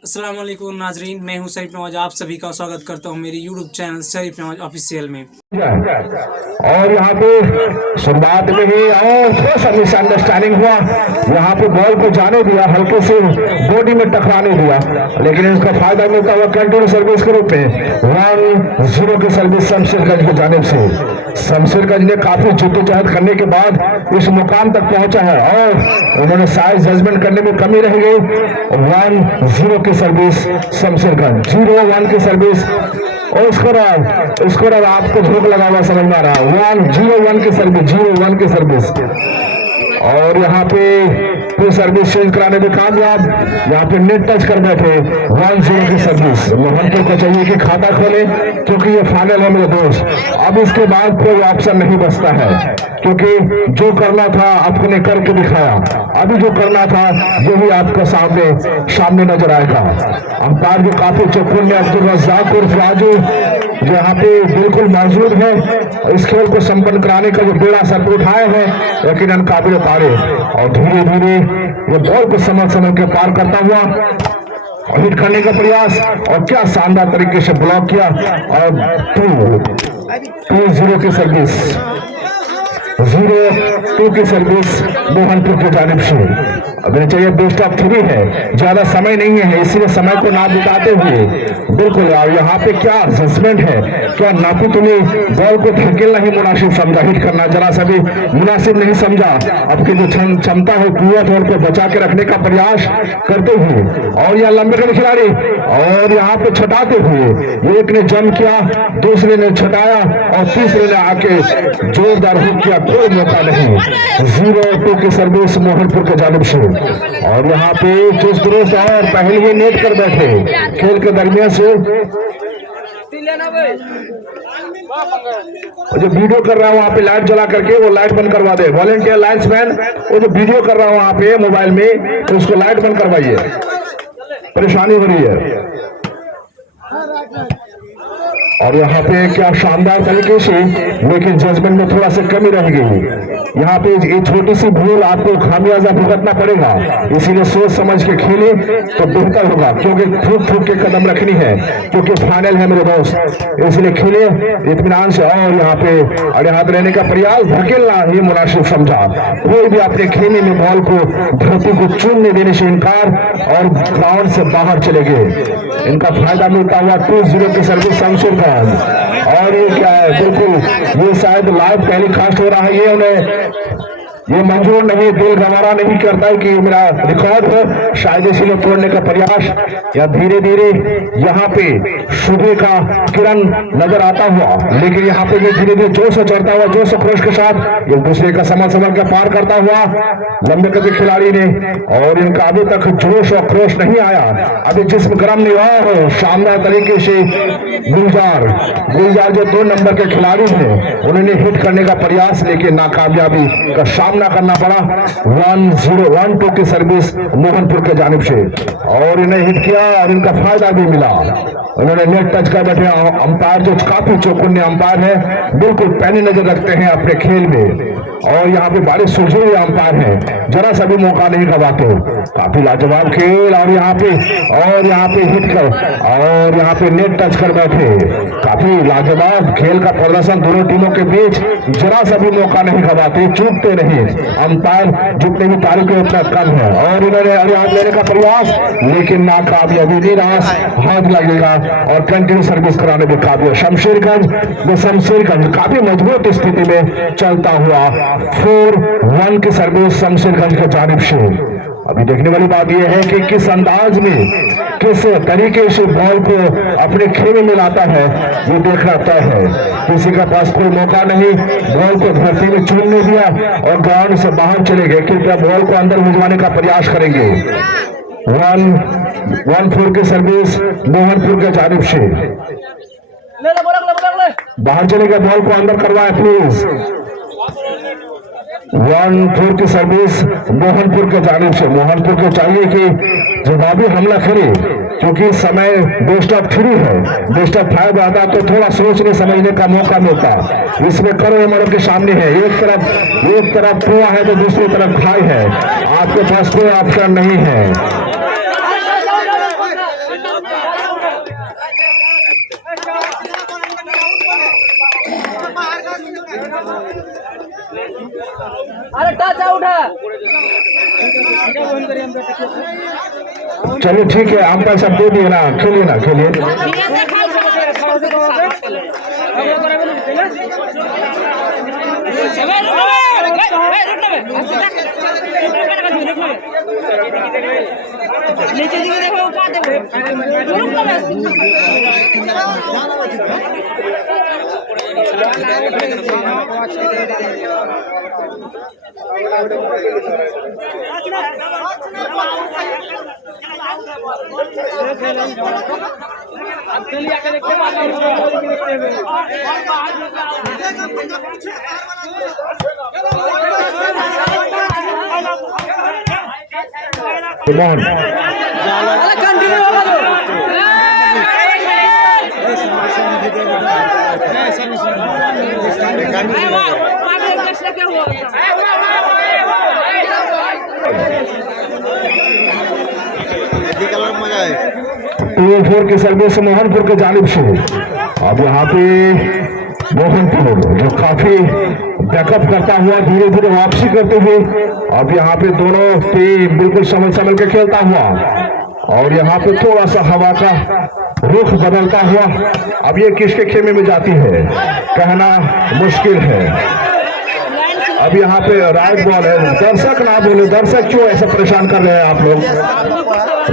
अस्सलाम वालेकुम नाजरीन, मैं हूं शरीफ नवाज। आप सभी का स्वागत करता हूं मेरे यूट्यूब चैनल शरीफ नवाज ऑफिशियल में। और यहाँ पे शुरुआत में ही और थोड़ा सा मिसअंडरस्टैंडिंग हुआ। यहाँ पे बॉल को जाने दिया, हल्के से बॉडी में टकराने दिया, लेकिन इसका फायदा मिलता हुआ कंटिन्यू सर्विस के रूप में 1-0 की सर्विस शमशेरगंज की जानिब से। शमशेरगंज ने काफी जद्दोजहद करने के बाद इस मुकाम तक पहुंचा है और उन्होंने साइज जजमेंट करने में कमी रह गई। 1-0 की सर्विस शमशेरगंज, 0-1 की सर्विस। और उसको आपको भूख लगा हुआ समझ में आ रहा है। 1-0-1 की सर्विस, 0-1 की सर्विस। और यहाँ पे सर्विस चेंज कराने में कामयाब, यहाँ पे नेट टच कर बैठे। 1-0 की सर्विस। मोहनपुर को चाहिए कि खाता खोले, क्योंकि ये फाइनल है मेरे दोस्त। अब इसके बाद कोई ऑप्शन नहीं बचता है, क्योंकि जो करना था आपने करके दिखाया। अभी जो करना था यही आपका सामने नजर आएगा। अंपायर जो काफी चौकुन अब्दुल रज़ाक उर्फ राजू जो यहाँ पे बिल्कुल मौजूद है, इस खेल को संपन्न कराने का जो बेड़ा सर पे उठाए हैं, यकीनन काबिल तारीफ। और धीरे धीरे ये बॉल को समझ के पार करता हुआ और हिट करने का प्रयास, और क्या शानदार तरीके से ब्लॉक किया। और 2-0 की सर्विस, 0-2 की सर्विस मोहनपुर की जानिब से। अगर चाहिए बेस्ट ऑफ 3 है, ज्यादा समय नहीं है, इसीलिए समय को ना बिताते हुए बिल्कुल यहाँ पे क्या जजमेंट है, क्या नापी तुली बॉल को धकेलना ही मुनासिब समझा, हिट करना जरा सा भी मुनासिब नहीं समझा। आपकी जो क्षमता है कुव्वत और को बचा के रखने का प्रयास करते हुए, और यह लंबे के खिलाड़ी और यहाँ पे छटाते हुए एक ने जम किया, दूसरे ने छटाया और तीसरे ने आके जोरदार हुक किया। कोई मौका नहीं। 0-2 की सर्विस मोहनपुर के जानिब से। और यहाँ पे चुस्त दुरुस्त और पहले नेट कर बैठे खेल के दरमियान से। जो वीडियो कर रहा है वहां पे लाइट जला करके वो लाइट बंद करवा दे। वॉलंटियर लाइट्समैन वो जो वीडियो कर रहा है वहां पे मोबाइल में, तो उसको लाइट बंद करवाइए, परेशानी हो रही है। और यहाँ पे क्या शानदार तरीके से, लेकिन जजमेंट में थोड़ा सा कमी रह गई। यहाँ पे एक छोटी सी भूल आपको खामियाजा भुगतना पड़ेगा, इसीलिए सोच समझ के खेले तो बेहतर होगा, क्योंकि ठूक के कदम रखनी है, क्योंकि फाइनल है मेरे दोस्त। इसलिए खेले इत्मीनान से। और यहाँ पे अड़े हाथ रहने का प्रयास, धकेलना ही मुनासिब समझा। कोई भी अपने खेमे में बॉल को धरती को चूमने देने से इनकार और ग्राउंड से बाहर चले गए। इनका फायदा मिलता हुआ 2-0 की सर्विस शमशेरगंज। और ये क्या है, बिल्कुल ये शायद लाइव टेलीकास्ट हो रहा है, ये उन्हें ये मंजूर नहीं, दिल गवारा नहीं करता है कि मेरा रिकॉर्ड हो, शायद इसीलिए तोड़ने का प्रयास। या धीरे धीरे यहाँ पे सुबह का किरण नजर आता हुआ, लेकिन यहाँ पे भी धीरे धीरे जोश से चढ़ता हुआ, जोश आक्रोश के साथ एक दूसरे का समझ के पार करता हुआ लंबे कदे खिलाड़ी ने। और इनका अभी तक जोश और क्रोश नहीं आया, अभी जिस्म गर्म नहीं हुआ हो। शानदार तरीके से गुलजार जो 2 नंबर के खिलाड़ी हैं, उन्होंने हिट करने का प्रयास, लेकिन नाकामयाबी का सामना करना पड़ा। 1-2 की सर्विस मोहनपुर के जानिब से। और इन्हें हिट किया और इनका फायदा भी मिला। उन्होंने नेट टच कर बैठे। अंपायर जो काफी चौकुन्ने अंपायर है, बिल्कुल पैनी नजर रखते हैं अपने खेल में, और यहाँ पे बारिश सुलझे हुए अंपायर हैं, जरा सा भी मौका नहीं गवाते। काफी लाजवाब खेल। और यहाँ पे हिट कर और यहाँ पे नेट टच कर बैठे। काफी लाजवाब खेल का प्रदर्शन दोनों टीमों के बीच, जरा सा भी मौका नहीं गवाते, चूकते नहीं। अंपायर जितने भी तारीख है उतना कम है। और इन्होंने हाथ लेने का प्रयास, लेकिन नाकामयाबी, निराश, हाथ लगेगा और कंटिन्यू सर्विस कराने में काबिल शमशेरगंज काफी मजबूत स्थिति में चलता हुआ 4-1 की सर्विस शमशेरगंज के जानिब से। अभी देखने वाली बात यह है कि किस अंदाज में, किस तरीके से बॉल को अपने खेमे में लाता है, ये देखना तय है। किसी का पास कोई मौका नहीं, बॉल को धरती में चूमने दिया और ग्राउंड से बाहर चले गए। कृपया बॉल को अंदर भिजवाने का प्रयास करेंगे। 1-4 की सर्विस मोहनपुर के जानिब से। बाहर चले गए, बॉल को अंदर करवाए प्लीज। 1-4 की सर्विस मोहनपुर के जानिब से। मोहनपुर को चाहिए कि जवाबी हमला करे, क्योंकि समय बेस्ट ऑफ 3 है। बेस्ट ऑफ 5 आता तो थोड़ा सोचने समझने का मौका मिलता। इसमें करो मरो के सामने है, एक तरफ कुआं है तो दूसरी तरफ खाई है, आपके पास कोई ऑप्शन नहीं है। अरे टच आउट है। चलिए ठीक है, अंपायर सब दे दिए ना, खेलिए ना, खेलिए। नीचे दिखे देखो ऊपर टीम 4 की सर्विस मोहनपुर के जानिब से। अब यहाँ पे मोहनपुर जो काफी बैकअप करता हुआ धीरे धीरे वापसी करते हुए, अब यहाँ पे दोनों टीम बिल्कुल संभल के खेलता हुआ, और यहाँ पे थोड़ा सा हवा का रुख बदलता हुआ अब ये किसके खेमे में जाती है कहना मुश्किल है। अब यहाँ पे राइट बॉल है, दर्शक ना बोले, दर्शक क्यों ऐसा परेशान कर रहे हैं आप लोग,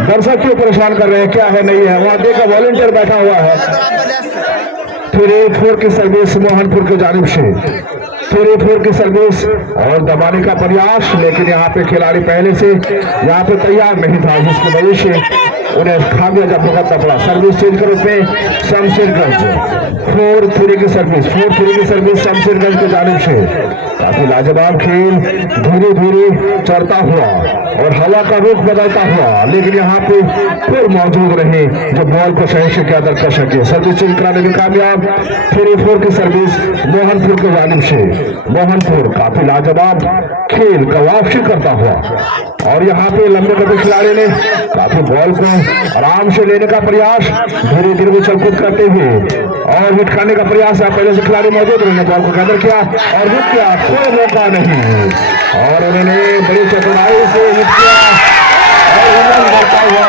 दर्शक क्यों परेशान कर रहे हैं, क्या है नहीं है, वहां देखा वॉलंटियर बैठा हुआ है। फिर 4 की सर्विस मोहनपुर के जानिब से, फिर 4 की सर्विस और दबाने का प्रयास, लेकिन यहाँ पे खिलाड़ी पहले से यहाँ पे तैयार नहीं था, जिसकी वजह से उन्हें खामियाजा भुगतना पड़ा। सर्विस चेंज कर उसमें शमशेरगंज 4-3 की सर्विस, 4-3 की सर्विस शमशेरगंज के जानिब से। काफी लाजवाब खेल धीरे धीरे चढ़ता हुआ और हवा का रुख बदलता हुआ, लेकिन यहाँ पे फिर मौजूद रहे जो बॉल को सही से क्या कर सके। सर्विस चेंज कराने में कामयाब। फिर 4 की सर्विस मोहनपुर के जानिब से। मोहनपुर काफी लाजवाब खेल का वापसी करता हुआ, और यहाँ पे लंबे कदम खिलाड़ी ने काफी बॉल को आराम से लेने का प्रयास, धीरे धीरे उछल कूद करते हुए और हिट करने का प्रयास है। पहले से खिलाड़ी मौजूद रहे, बॉल को गैदर किया और रुक गया, कोई मौका नहीं, और उन्होंने बड़ी चतुराई से हिट किया और रन करता हुआ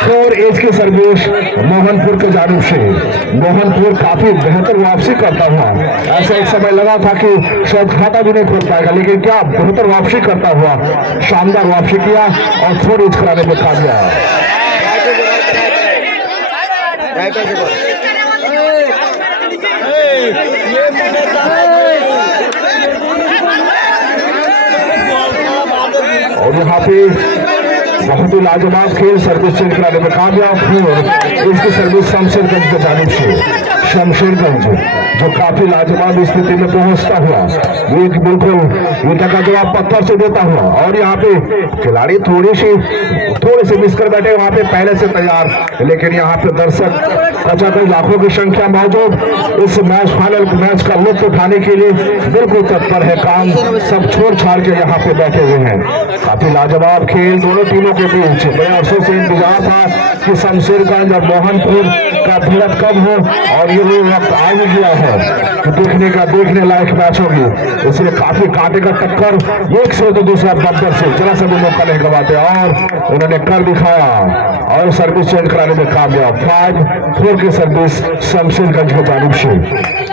4 एज की सर्विस मोहनपुर के जानिब से। मोहनपुर काफी बेहतर वापसी करता हुआ, ऐसा एक समय लगा था कि शायद खाता भी नहीं खोल पाएगा, लेकिन क्या बेहतर वापसी करता हुआ, शानदार वापसी किया और 4 एज कराने में कामयाब। और यहाँ पे बहुत ही लाजवाब खेल, सर्विस चेंज कराने में कामयाब। फिर इसकी सर्विस शमशेरगंज के जानिब से। शमशेरगंज जो काफी लाजवाब स्थिति में पहुंचता हुआ, ये बिल्कुल ईटा का जवाब पत्थर से देता हुआ, और यहाँ पे खिलाड़ी थोड़े से मिस कर बैठे वहां पे पहले से तैयार, लेकिन यहाँ पे दर्शक 50 लाखों की संख्या मौजूद इस फाइनल मैच का लुत्फ उठाने के लिए बिल्कुल तत्पर है। काम सब छोड़ छाड़ के यहाँ पे बैठे हुए हैं। काफी लाजवाब खेल दोनों टीमों के बीच। बड़े अरसों से इंतजार था कि शमशेरगंज और मोहनपुर का भिड़ंत कब हो, और ये वक्त आ ही गया है कि देखने लायक मैच होगी, इसलिए काफी कांटे का टक्कर, एक से तो दूसरा बब्बर से जरा सा भी मौका नहीं गवाते, और उन्होंने कर दिखाया और सर्विस चेंज कराने में कामयाब। 5-4 की सर्विस शमशेरगंज की जानिब से।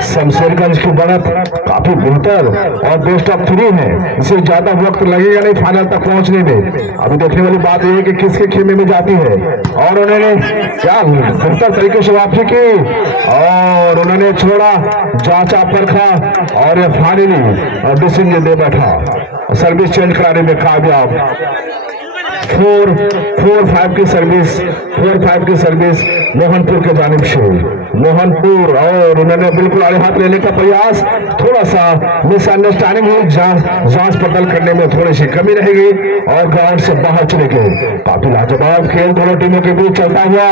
शमशेरगंज की बढ़त काफी बेहतर और बेस्ट ऑफ 3 है, इसे ज्यादा वक्त लगेगा नहीं फाइनल तक पहुंचने में। अभी देखने वाली बात यह है कि किसके खेमे में जाती है, और उन्होंने क्या बेहतर तरीके से वापसी की और उन्होंने छोड़ा, जांचा परखा और फाइनली डिसीजन दे बैठा। सर्विस चेंज कराने में कामयाब। 4-5 की सर्विस मोहनपुर के जानिब से। मोहनपुर और उन्होंने बिल्कुल आड़े हाथ लेने का प्रयास, थोड़ा सा मिसअंडरस्टैंडिंग हुई, जांच पड़ताल करने में थोड़ी सी कमी रहेगी और ग्राउंड से बाहर चले गए। काफी लाजवाब खेल दोनों टीमों के बीच चलता हुआ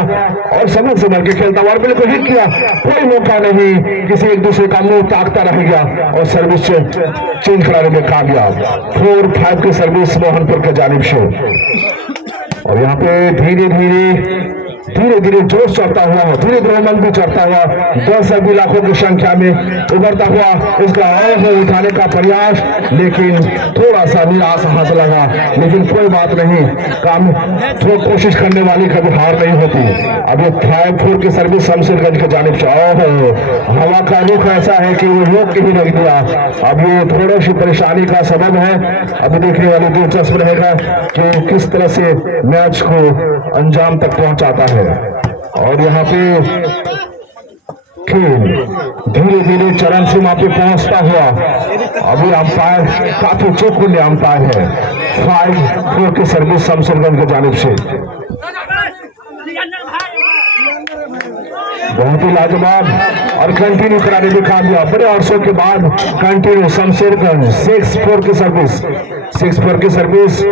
और समझ के खेलता हुआ, बिल्कुल हिट किया, कोई मौका नहीं, किसी एक दूसरे का मुंह ताकता रह गया और सर्विस चेंज कराने में कामयाब। 4-5 की सर्विस मोहनपुर के जानिब से। और यहाँ पे धीरे धीरे धीरे जोश चढ़ता हुआ, धीरे धीरे मन भी चढ़ता हुआ, 10 अरबी लाखों की संख्या में उभरता हुआ इसका उठाने का प्रयास, लेकिन थोड़ा सा निराश हाथ लगा। लेकिन कोई बात नहीं, काम थोड़ी कोशिश करने वाली कभी हार नहीं होती। अब ये 5-4 की सर्विस शमशेरगंज के जानिब से हवा का रुख ऐसा है कि वो रोक के ही रख दिया। अब ये थोड़ी सी परेशानी का सबब है। अभी देखने वाली दिलचस्प रहेगा कि किस तरह से मैच को अंजाम तक पहुंचाता है। और यहाँ पे खेल धीरे धीरे चरण सीमा पे पहुंचता हुआ, अभी अंपायर काफी चौकन्ने अंपायर है। 5-4 की सर्विस शमशेरगंज की जानिब से बहुत ही लाजवाब और कंटिन्यू कराने में कामयाब। बड़े अरसों के बाद कंटिन्यू शमशेरगंज 6-4 की सर्विस, 6-4 की सर्विस।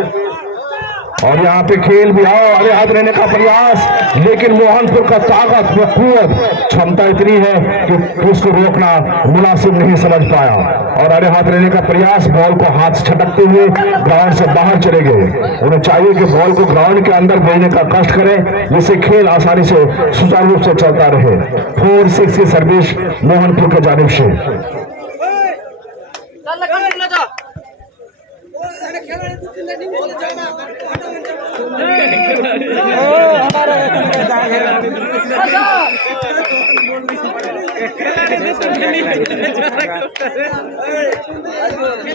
और यहाँ पे खेल भी अरे हाथ रहने का प्रयास, लेकिन मोहनपुर का ताकत व कुव्वत क्षमता इतनी है कि उसको रोकना मुनासिब नहीं समझ पाया। और अरे हाथ रहने का प्रयास, बॉल को हाथ से छटकते हुए ग्राउंड से बाहर चले गए। उन्हें चाहिए कि बॉल को ग्राउंड के अंदर भेजने का कष्ट करें, जिससे खेल आसानी से सुचारू रूप से चलता रहे। 4-6 की सर्विस मोहनपुर की जानिब से।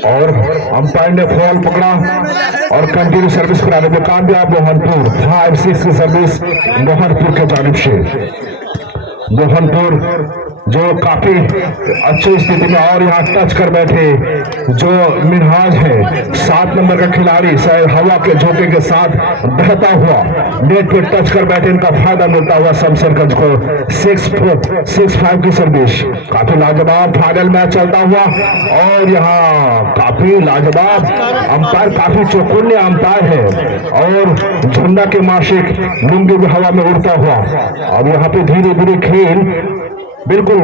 और अंपायर ने फॉल पकड़ा और कंटिन्यू सर्विस कराने में कामयाब मोहनपुर। 5-6 की सर्विस मोहनपुर के जानिब से। मोहनपुर जो काफी अच्छी स्थिति में, और यहाँ टच कर बैठे जो मिनहाज है 7 नंबर का खिलाड़ी, शायद हवा के झोंके के साथ बहता हुआ नेट पे टच कर बैठे। इनका फायदा मिलता हुआ शमशेरगंज को 6-5 की सर्विस। काफी लाजवाब फाइनल मैच चलता हुआ, और यहाँ काफी लाजवाब अंपायर, काफी चौकन्ने अंपायर है, और झंडा के माशिक लुंगी भी हवा में उड़ता हुआ। अब यहाँ पे धीरे धीरे खेल बिल्कुल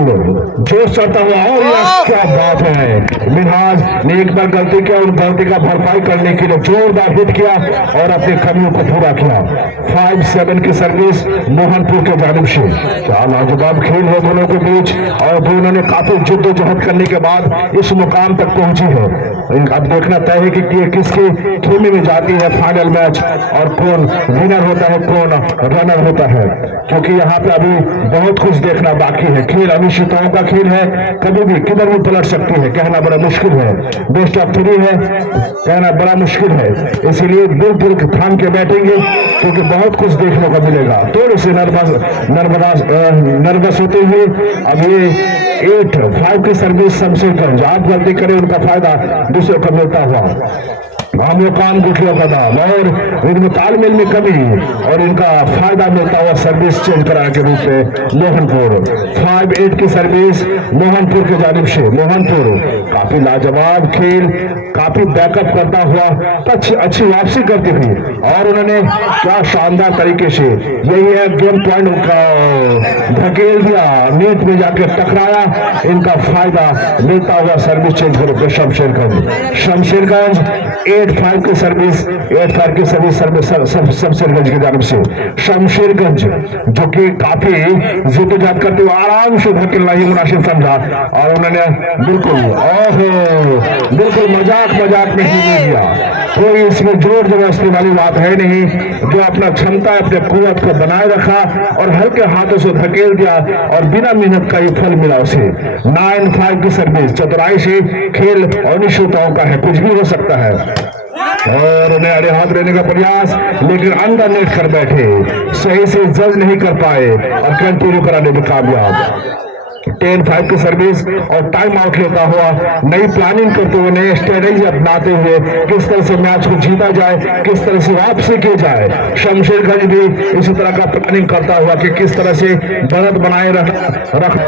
जोश चढ़ता हुआ। और यह क्या बात है, मिनहाज ने एक बार गलती किया और गलती का भरपाई करने के लिए जोरदार हिट किया और अपनी कमियों को पूरा किया। 5-7 की सर्विस मोहनपुर के जानिब से। क्या लाजवाब खेल है दोनों के बीच, और दोनों ने काफी जद्दोजहद करने के बाद इस मुकाम तक पहुंची है। अब देखना तय है कि ये किसके खेमे में जाती है फाइनल मैच, और कौन विनर होता है, कौन रनर होता है, क्योंकि यहाँ पे अभी बहुत कुछ देखना बाकी है। खेल अनिश्चितताओं का खेल है, कभी भी किधर भी पलट सकती है, कहना बड़ा मुश्किल है। बेस्ट ऑफ 3 है, कहना बड़ा मुश्किल है। इसीलिए दिल थाम के बैठेंगे, क्योंकि बहुत कुछ देखने को मिलेगा। थोड़े से नर्वस होते हुए अब ये 8-5 की सर्विस शमशेरगंज। आप गलती करें, उनका फायदा दूसरे को मिलता हुआ। हम ये काम गुठियों का दाम, और इनमें तालमेल में कमी, और इनका फायदा मिलता हुआ सर्विस चेंज कराने के रूप में मोहनपुर। 5-8 की सर्विस मोहनपुर की जानिब से। मोहनपुर काफी लाजवाब खेल, काफी बैकअप करता हुआ, अच्छी वापसी करती हुई, और उन्होंने क्या शानदार तरीके से यही है गेम पॉइंट का धकेल दिया, नेट में जाकर टकराया। इनका फायदा मिलता हुआ सर्विस चेंज करो शमशेरगंज 8-5 की सर्विस, 8-5 की सर्विस शमशेरगंज की जानिब से। शमशेरगंज जो कि काफी जिद्दोजहद करते हुए आराम से धकेलना ही मुनासिब समझा, और उन्होंने बिल्कुल मजाक में ही नहीं दिया। कोई इसमें जोर जबरदस्ती वाली बात है नहीं, जो अपना क्षमता, अपने कुव्वत को बनाए रखा और हल्के हाथों से धकेल दिया, और बिना मेहनत का ये फल मिला उसे। 9-5 की सर्विस। चतुराई से खेल अनिश्चितताओं का है, कुछ भी हो सकता है। और उन्हें अरे हाथ रहने का प्रयास, लेकिन अंदर नेट कर बैठे, सही से जज नहीं कर पाए, और कंटिन्यू कराने में कामयाब। 10-5 की सर्विस, और टाइम आउट लेता हुआ, नई प्लानिंग करते हुए, नई स्ट्रेटेजी अपनाते हुए किस तरह से मैच को जीता जाए, किस तरह से वापसी की जाए। शमशेरगंज भी इसी तरह का प्लानिंग करता हुआ कि किस तरह से बढ़त बनाए रख,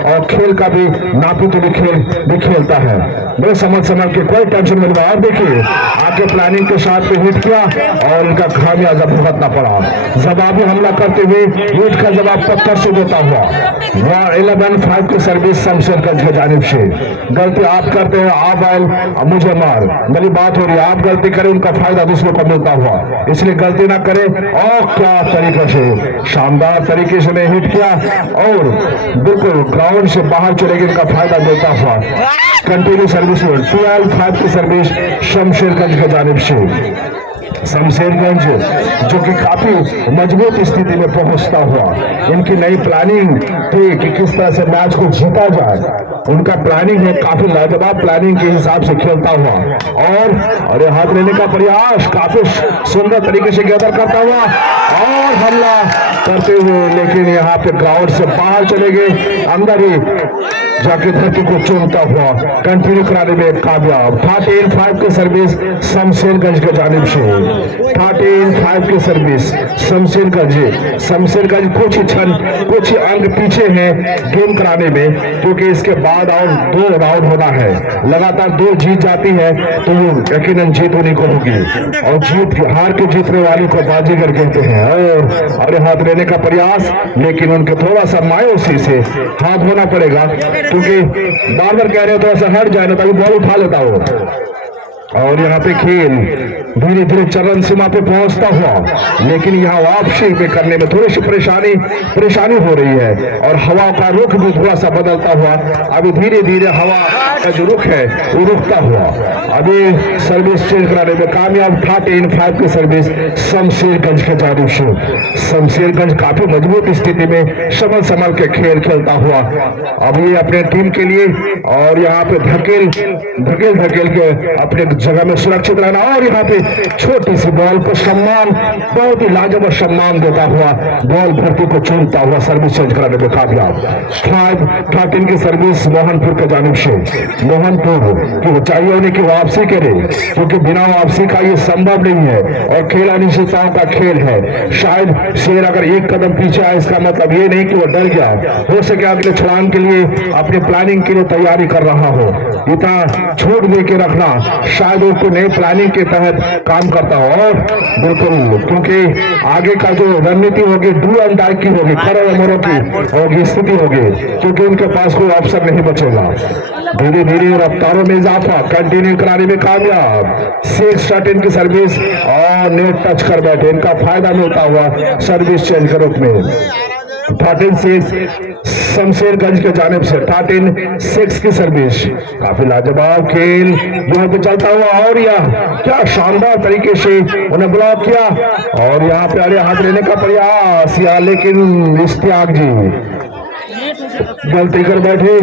और खेल का भी नापी खेल भी खेलता है। बड़े समझ के, कोई टेंशन में बाहर देखिए, आके प्लानिंग के साथ हिट किया, और इनका खामियाजा भुगतना पड़ा। जवाबी हमला करते हुए हिट का जवाब पत्थर से देता हुआ। 11-5 की सर्विस सर्विस शमशेरगंज की जानिब से। गलती आप करते हैं, आप आए मुझे मार, मेरी बात हो रही है। आप गलती करें, उनका फायदा दूसरों को मिलता हुआ, इसलिए गलती ना करें। और क्या तरीके से, शानदार तरीके से ने हिट किया और बिल्कुल ग्राउंड से बाहर चले गए, इनका फायदा मिलता हुआ। कंटिन्यू सर्विस 12-5 की सर्विस शमशेरगंज की जानिब से। शमशेरगंज जो कि काफी मजबूत स्थिति में पहुंचता हुआ, इनकी नई प्लानिंग थी कि किस तरह से मैच को जीता जाए। उनका प्लानिंग है, काफी लाजवाब प्लानिंग के हिसाब से खेलता हुआ और अरे हाथ लेने का प्रयास काफी सुंदर तरीके से गैदर करता हुआ और हमला करते हुए, लेकिन यहाँ पे ग्राउंड से बाहर चले गए, अंदर ही जाके धरती को चूमता हुआ कंटिन्यू कराने में कामयाब। 13-5 की सर्विस शमशेरगंज की जानिब से। 13-5 की सर्विस शमशेरगंज कुछ क्षण कुछ अंक पीछे है गेम कराने में, क्योंकि इसके बाद और 2 राउंड होना है। लगातार 2 जीत जाती है तो यकीनन जीत होने को होगी और जीत हार के जीतने वाले को बाजीगर कहते हैं। और अरे हाथ लेने का प्रयास, लेकिन उनके थोड़ा सा मायूसी से हाथ होना पड़ेगा, क्योंकि बार बार कह रहे हो थोड़ा सा हट जाए ना, तभी बॉल उठा लेता हो। और यहाँ पे खेल धीरे धीरे चरण सीमा पे पहुंचता हुआ, लेकिन यहाँ वापसी पे करने में थोड़ी सी परेशानी हो रही है और हवा का रुख भी थोड़ा सा बदलता हुआ। अभी धीरे धीरे हवा का जो रुख है वो रुकता हुआ। अभी सर्विस चेंज कराने में कामयाब। 13-5 की सर्विस शमशेरगंज के जानिब से। शमशेरगंज काफी मजबूत स्थिति में संभल के खेल खेलता हुआ अब ये अपने टीम के लिए और यहाँ पे धकेल के अपने जगह में सुरक्षित रहना और यहाँ पे छोटी सी बॉल को सम्मान, बहुत ही लाजवाब सम्मान देता हुआ बॉल धरती को चूमता हुआ सर्विस चेंज कराने में कामयाब। 5-13 की सर्विस मोहनपुर के जानिब से। मोहनपुर की ऊंचाई होने की वापसी करे, क्योंकि बिना वापसी का ये संभव नहीं है और खेल अनिश्चितताओं का खेल है। शायद शेर अगर एक कदम पीछे आए, इसका मतलब ये नहीं कि वो डर गया, हो सके अगले छलांग के लिए अपने प्लानिंग के लिए तैयारी कर रहा हो। इतना छूट दे के रखना शायद उसको नई प्लानिंग के तहत काम करता हो। और बिल्कुल, क्योंकि आगे का जो रणनीति होगी डू एंड डाई की होगी, खड़े उम्रों की होगी स्थिति होगी, क्योंकि उनके पास कोई ऑप्शन नहीं बचेगा। धीरे धीरे रफ्तारों में इजाफा कंटिन्यू कराने में कामयाब। 6-13 की सर्विस और नेट टच कर बैठे, इनका फायदा मिलता हुआ सर्विस चेंज के रूप में। 13-6 शमशेरगंज के जानिब से। 13-6 की सर्विस। काफी लाजवाब खेल यहाँ पे चलता हुआ और यह क्या शानदार तरीके से उन्हें ब्लॉक किया और यहाँ पे अरे हाथ लेने का प्रयास या, लेकिन इश्तियाक जी गलती कर बैठे,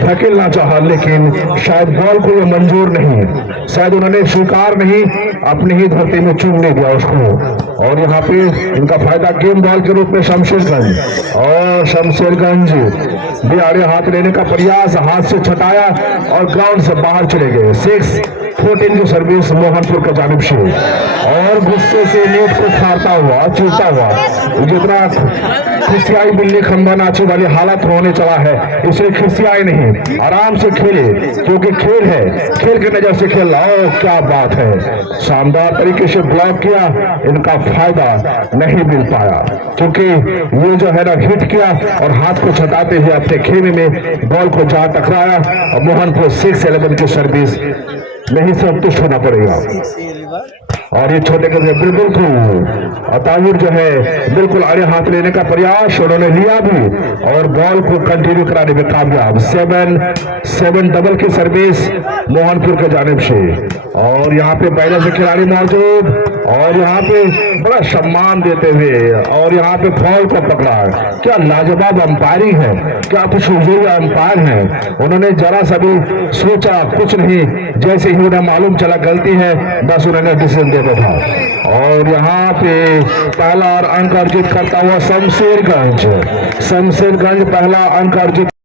धकेलना चाहा, लेकिन शायद बॉल को ये मंजूर नहीं, शायद उन्होंने स्वीकार नहीं, अपनी ही धरती में चूमने दिया उसको। और यहाँ पे इनका फायदा गेम बॉल के रूप में शमशेरगंज और शमशेरगंज भी आड़े हाथ लेने का प्रयास, हाथ से छटाया और ग्राउंड से बाहर चले गए। 6-14 की सर्विस मोहनपुर के जानिब से और गुस्से से नेट को फाड़ता हुआ चूता हुआ, जितना खिसियाई बिल्ली खंबा नाची वाली हालत होने चला है, इसलिए खिसियाई नहीं, आराम से खेले, क्योंकि खेल है, खेल के नजर से खेल रहा। और क्या बात है, शानदार तरीके से ब्लॉक किया, इनका फायदा नहीं मिल पाया, क्योंकि ये जो है ना हिट किया और हाथ को छटाते हुए अपने खेमे में बॉल को जहां टकराया और मोहनपुर 6-11 की सर्विस नहीं संतुष्ट होना पड़ेगा। और ये छोटे के बिल्कुल अतायुर जो है बिल्कुल आड़े हाथ लेने का प्रयास उन्होंने लिया भी और बॉल को कंटिन्यू कराने में कामयाब। 7 डबल की सर्विस मोहनपुर के जानिब से और यहाँ पे पहले से खिलाड़ी मौजूद और यहाँ पे बड़ा सम्मान देते हुए और यहाँ पे फॉल को पकड़ा। क्या लाजवाब अंपायरिंग है, क्या कुछ अंपायर है, उन्होंने जरा सा भी सोचा कुछ नहीं, जैसे ही उन्हें मालूम चला गलती है बस उन्होंने डिसीजन दे बैठा। और यहाँ पे पहला अंक अर्जित करता हुआ शमशेरगंज पहला अंक अर्जित